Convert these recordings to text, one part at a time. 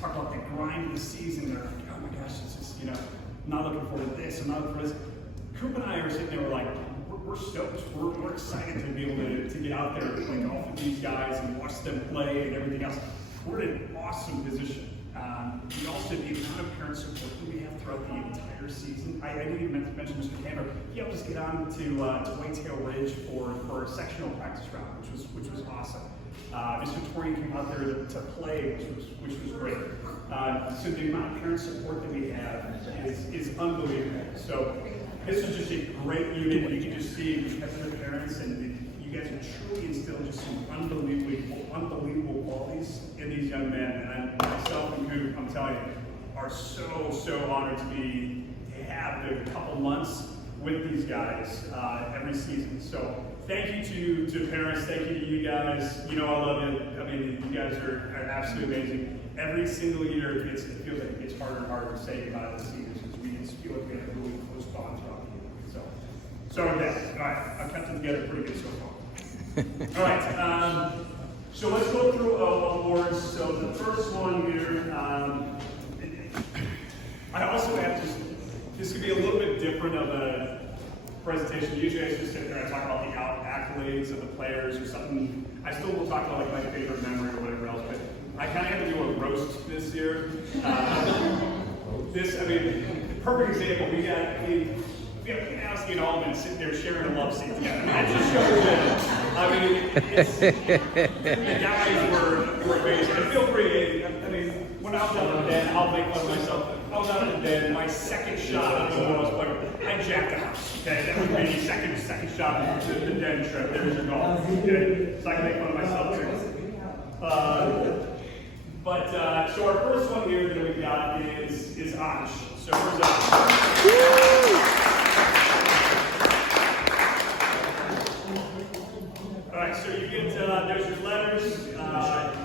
talk about the grind of the season. They're like, oh my gosh, it's just, I'm not looking forward to this, I'm not looking forward to this. Coop and I are sitting there, we're like, we're stoked. We're excited to be able to get out there and play golf with these guys and watch them play and everything else. We're in an awesome position. We also, the amount of parent support that we have throughout the entire season. I didn't even mention Mr. Cameron. He helped us get on to Whitetail Ridge for a sectional practice round, which was awesome. Mr. Torian came out there to play, which was great. So the amount of parent support that we have is unbelievable. So this is just a great unit. You can just see because of the parents, and you guys have truly instilled just some unbelievable qualities in these young men. And myself and Coop, I'm telling you, are so honored to have the couple months with these guys every season. So thank you to parents, thank you to you guys. I love you. I mean, you guys are absolutely amazing. Every single year, it feels like it gets harder and harder to say goodbye to the seniors because we just feel like we have a really close bond throughout the year. So with that, all right, I've kept it together pretty good so far. All right, so let's go through awards. So the first one here, I also have this could be a little bit different of a presentation. Usually I just sit there and talk about the accolades of the players or something. I still will talk about like my favorite memory or whatever else, but I kind of have to do a roast this year. The perfect example, we got Kwiatkowski and Allman sitting there sharing a love seat together. That just shows that, the guys were amazing. And feel free, when I was out in the den, I'll make fun of myself. I was out in the den, my second shot on the Memorial player, I jacked the house. Okay, that would be second shot of the den trip. There's your goal. Okay? So I can make fun of myself too. So our first one here that we got is Anish. So where's Anish? All right, so you get, there's your letters,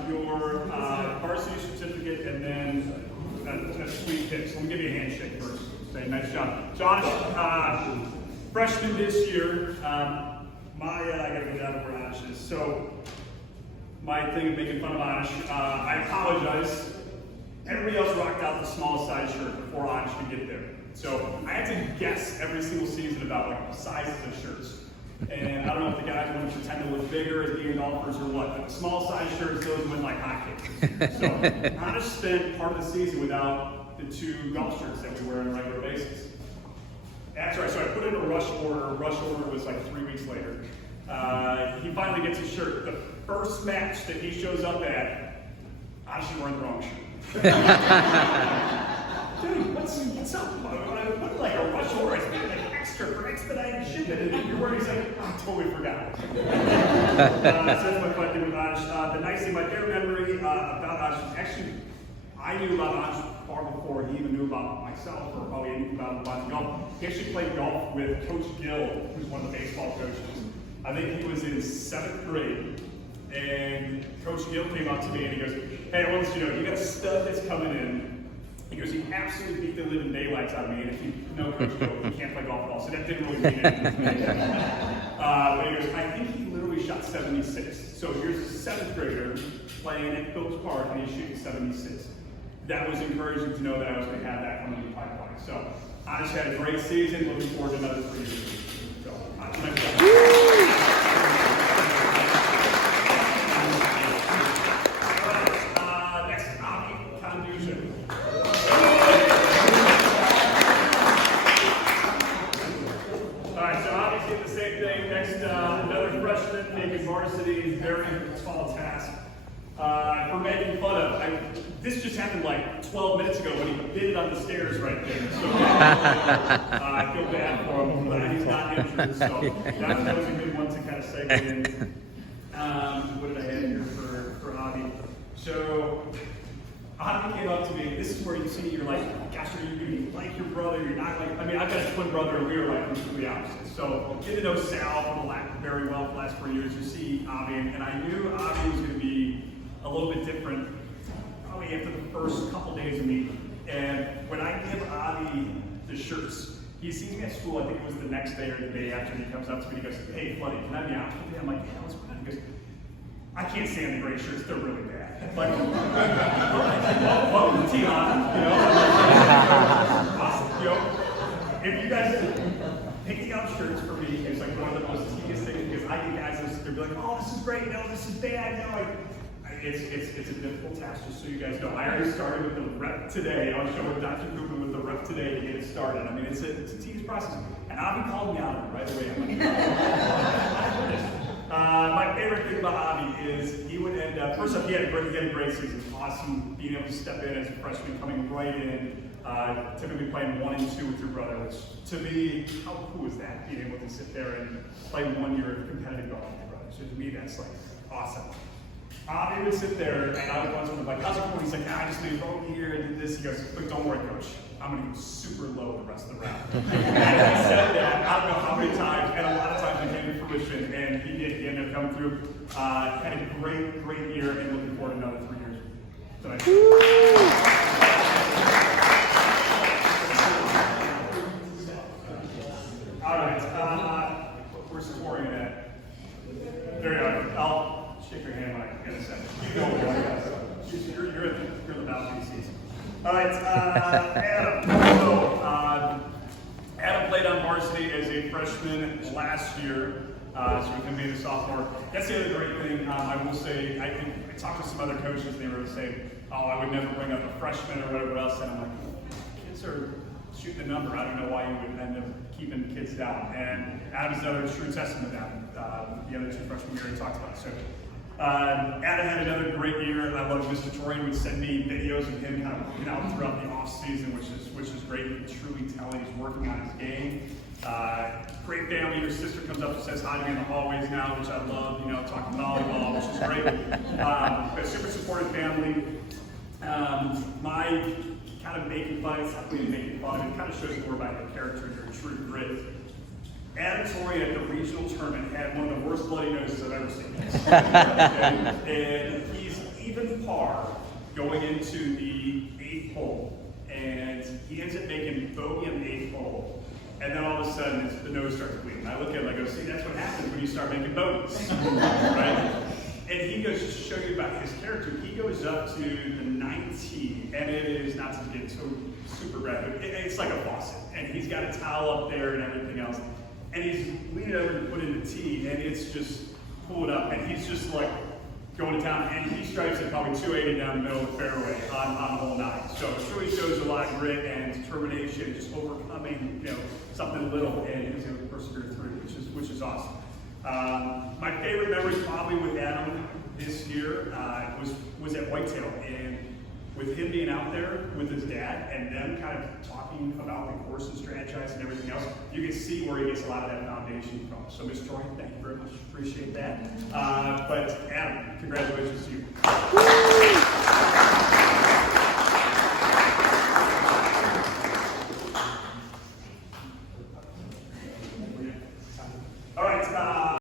your varsity certificate, and then a sweet tip. So let me give you a handshake first. Say, nice job. So Anish, freshman this year, I gotta go down to where Anish is. So my thing of making fun of Anish, I apologize. Everybody else rocked out the small size shirt before Anish could get there. So I had to guess every single season about like the sizes of shirts. And I don't know if the guys want to pretend to look bigger as being golfers or what, but the small size shirts, those went like hotcakes. So Anish spent part of the season without the two golf shirts that we wear on a regular basis. That's right, so I put in a rush order. Rush order was like 3 weeks later. He finally gets his shirt. The first match that he shows up at, Anish is wearing the wrong shirt. Dude, what's up? I put like a rush order. I spent like extra for expedited shipment, and you're wearing. He's like, I totally forgot. So that's my fun thing with Anish. The nice thing, my favorite memory about Anish, actually, I knew about Anish far before he even knew about myself, or probably even about golf. He actually played golf with Coach Gill, who's one of the baseball coaches. I think he was in 7th grade, and Coach Gill came up to me and he goes, hey, I want you to know, you got a stud that's coming in. He goes, he absolutely beat the living daylights out of me, and if you know Coach Gill, he can't play golf at all, so that didn't really mean anything to me. But he goes, I think he literally shot 76. So here's a 7th grader playing at Phillips Park, and he's shooting 76. That was encouraging to know that I was going to have that coming in the pipeline. So Anish had a great season, looking forward to another 3 years. So, varsity, very tall task. For making fun of, this just happened like 12 minutes ago when he did it on the stairs right there. So I feel bad for him, but he's not injured, so that was a good one to kind of segue in. What did I have here for Avi? So Avi came up to me. This is where you see you're like, gosh, are you like your brother? You're not like. I mean, I've got a twin brother, and we were like completely opposites. So get to know Sal very well for the last 4 years. You see Avi, and I knew Avi was going to be a little bit different probably after the first couple days of meeting. And when I give Avi the shirts, he sees me at school. I think it was the next day or the day after. He comes up to me and he goes, "Hey, Floody, can I be honest with you?" I'm like, "Yeah, what's going on?" He goes, "I can't stand the gray shirts. They're really bad." Like, welcome to Tijuana, you know. Awesome, you know. If you guys picking out shirts for me is like one of the most tedious things because I get guys they'll be like, oh, this is great, no, this is bad, no. It's a difficult task, just so you guys know. I already started with the rep today. I was showing Dr. Cooper with the rep today to get it started. I mean, it's a tedious process. And Avi called me out on it right away. I'm like, my favorite thing about Avi is he would end up, first off, he had a great season. Awesome being able to step in as a freshman, coming right in, typically playing 1 and 2 with your brother, which to me, how cool is that? Being able to sit there and play 1 year of competitive golf with your brother. So to me, that's like awesome. He would sit there, and I would once be like, how's it going? He's like, I just made a vote here and did this. He goes, but don't worry, coach. I'm going to go super low the rest of the round. And he said that, I don't know how many times, and a lot of times it came to fruition, and he did. He ended up coming through. Had a great year, and looking forward to another 3 years. All right, where's scoring it at? There you go. I'll shake your hand when I get a second. You know where I got. You're the balcony season. All right, Adam. So, Adam played on varsity as a freshman last year, so he can be a sophomore. That's the other great thing. I will say, I talked to some other coaches, and they were saying, oh, I would never bring up a freshman or whatever else, and I'm like, kids are shooting the number. I don't know why you would end up keeping kids down. And Adam's another true testament to that. The other 2 freshmen we already talked about. So Adam had another great year. I love Mr. Torian would send me videos of him kind of working out throughout the off season, which is great. You can truly tell he's working on his game. Great family. Your sister comes up and says hi to me in the hallways now, which I love. You know, talking volleyball, which is great. But super supportive family. My kind of making fun, it's not really making fun, it kind of shows more about your character and your true grit. Adam Torian at the regional tournament had one of the worst bloody noses I've ever seen. And he's even par going into the 8th hole. And he ends up making bogey on the 8th hole. And then all of a sudden, the nose starts bleeding. I look at him and I go, see, that's what happens when you start making bogeys, right? And he goes, just to show you about his character, he goes up to the 9th tee, and it is, not to get so super red, but it's like a faucet. And he's got a towel up there and everything else. And he's leaning over to put in the tee, and it's just pulled up, and he's just like going to town, and he strikes it probably 280 down the middle of the fairway on hole 9. So it really shows a lot of grit and determination, just overcoming, you know, something little, and he's able to persevere through, which is awesome. My favorite memory probably with Adam this year was at Whitetail, and with him being out there with his dad and them kind of talking about the course and strategize and everything else, you can see where he gets a lot of that foundation from. So, Ms. Troy, thank you very much. Appreciate that. But Adam, congratulations to you.